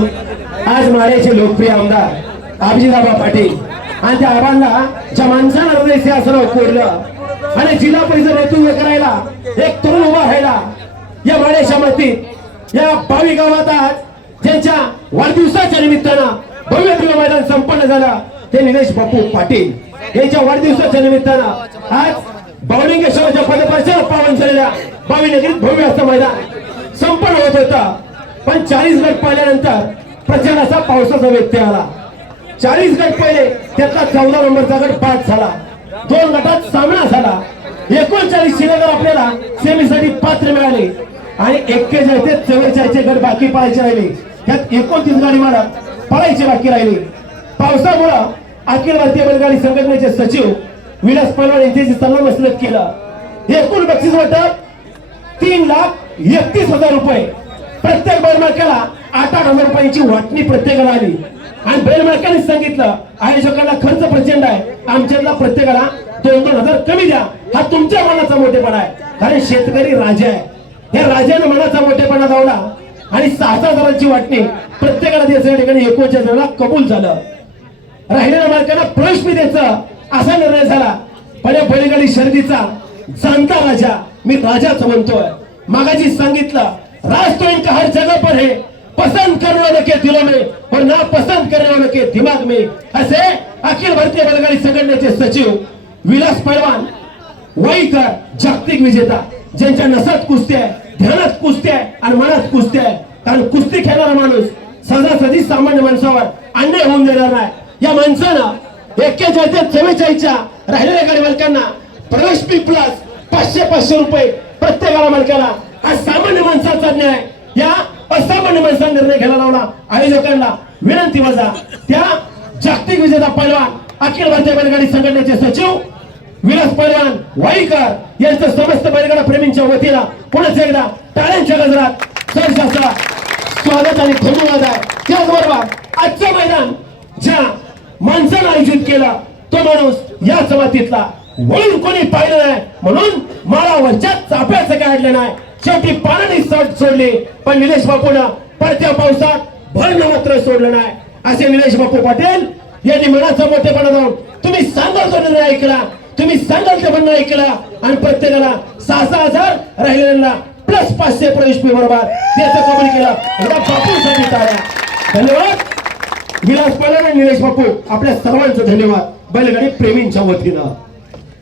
आज माळ्याचे लोकप्रिय आमदार आबजीदाबा पाटील आणि त्या आबांना ज्या माणसानं हृदय सिंहासनावर कोरलं आणि जिल्हा परिषद नेतृत्व करायला एक तरुण उभा राहिला या माळ्याच्या मातीत या बावी गावात आज ज्यांच्या वाढदिवसाच्या निमित्तानं भव्य दिव्य मैदान संपन्न झालं ते निलेश बापू पाटील. यांच्या वाढदिवसाच्या निमित्तानं आज बावलिंगेश्वराच्या पदपाशावर पावन झालेल्या बावी नगरीत भव्य असं मैदान संपन्न होत होतं. पण चाळीस गट पाहिल्यानंतर प्रचंड असा पावसाचा व्यत्यय आला. चाळीस गट पहिले त्यातला चौदा नंबरचा गट पाच झाला. दोन गटात सामना झाला. एकोणचाळीस श्रीनगर आपल्याला सेमीसाठी पात्र मिळाले. आणि एक्केचाळीस ते चव्वेचाळीसचे गट बाकी पळायचे राहिले. त्यात एकोणतीस गाडी मारत पळायची बाकी राहिली. पावसामुळं अखिल भारतीय बैलगाडी संघटनेचे सचिव विलास पवार यांच्याशी सल्ला मसलत केलं. एकूण बक्षीस वाटप तीन लाख एकतीस हजार रुपये. प्रत्येक बैलमालकाला आठ आठ हजार रुपयांची वाटणी प्रत्येकाला आली. आणि बैलमालकाने सांगितलं आयोजकांना खर्च प्रचंड आहे. आमच्यातला प्रत्येकाला दोन दोन हजार कमी द्या. हा तुमच्या मनाचा मोठेपणा आहे. कारण शेतकरी राजा आहे. या राजाने मनाचा मोठेपणा दावला आणि सहा सहा हजारांची वाटणी प्रत्येकाला द्यायचं या ठिकाणी एकोणच्या जणांना कबूल झालं. राहिलेल्या मालकांना प्रवेश मी द्यायचं असा निर्णय झाला. पण या बैलगाडी शर्दीचा जाणता राजा मी राजाच म्हणतोय. मागाची सांगितलं राज तो इनका हर जगह पर है। पसंद करने वालों के दिलों में और ना पसंद करने वालों के दिमाग में। असे अखिल भारतीय बैलगाडी संघटनेचे सचिव विलास पैलवान वाईकर जागतिक विजेता ज्यांच्या नसात कुस्ती आहे ध्यानात कुस्ती आहे आणि मनात कुस्ती आहे कारण कुस्ती खेळणारा माणूस सहजासहजी सामान्य माणसावर अन्याय होऊन देणार नाही। या माणसानं एक्केचाळीस ते चव्वेचाळीसच्या राहिलेल्या गाडी मालकांना प्रवेश पी प्लस पाचशे पाचशे रुपये प्रत्येकाला मालकाला हा सामान्य माणसाचा न्याय या असामान्य माणसाचा निर्णय घ्यायला लावला. आयोजकांना विनंती वजा. त्या जागतिक विजेता पैलवान अखिल भारतीय बैलगाडी संघटनेचे सचिव विलास पैलवान वाईकर यांचं समस्त बैलगाडा प्रेमींच्या वतीनं पुन्हा एकदा टाळ्यांच्या गजरात सरसाचा स्वागत आणि धन्यवाद आहे. त्याचबरोबर आजचं मैदान ज्या माणसानं आयोजित केला तो माणूस या जमातीतला वळून कोणी पाहिलं नाही. म्हणून मला वरच्या चाप्याचं काढलं नाही. शेवटी पाण्याने साथ सोडली. पण निलेश बापून पडत्या पावसात भरणं मात्र सोडलं नाही. असे निलेश बापू पाटील यांनी मनाचा मोठेपणा जाऊन तुम्ही सांगाल तो निर्णय ऐकला. तुम्ही सांगाल ते म्हणणं ऐकला. आणि प्रत्येकाला सहा सहा हजार राहिलेल्यांना प्लस पाचशे प्रवेश फी बरोबर त्याचं कबूल केलं. एकदा बापूसाठी टाळ्या धन्यवाद. विलास पवार आणि निलेश बापू आपल्या सर्वांचं धन्यवाद. बैलगाडी प्रेमींच्या वतीनं.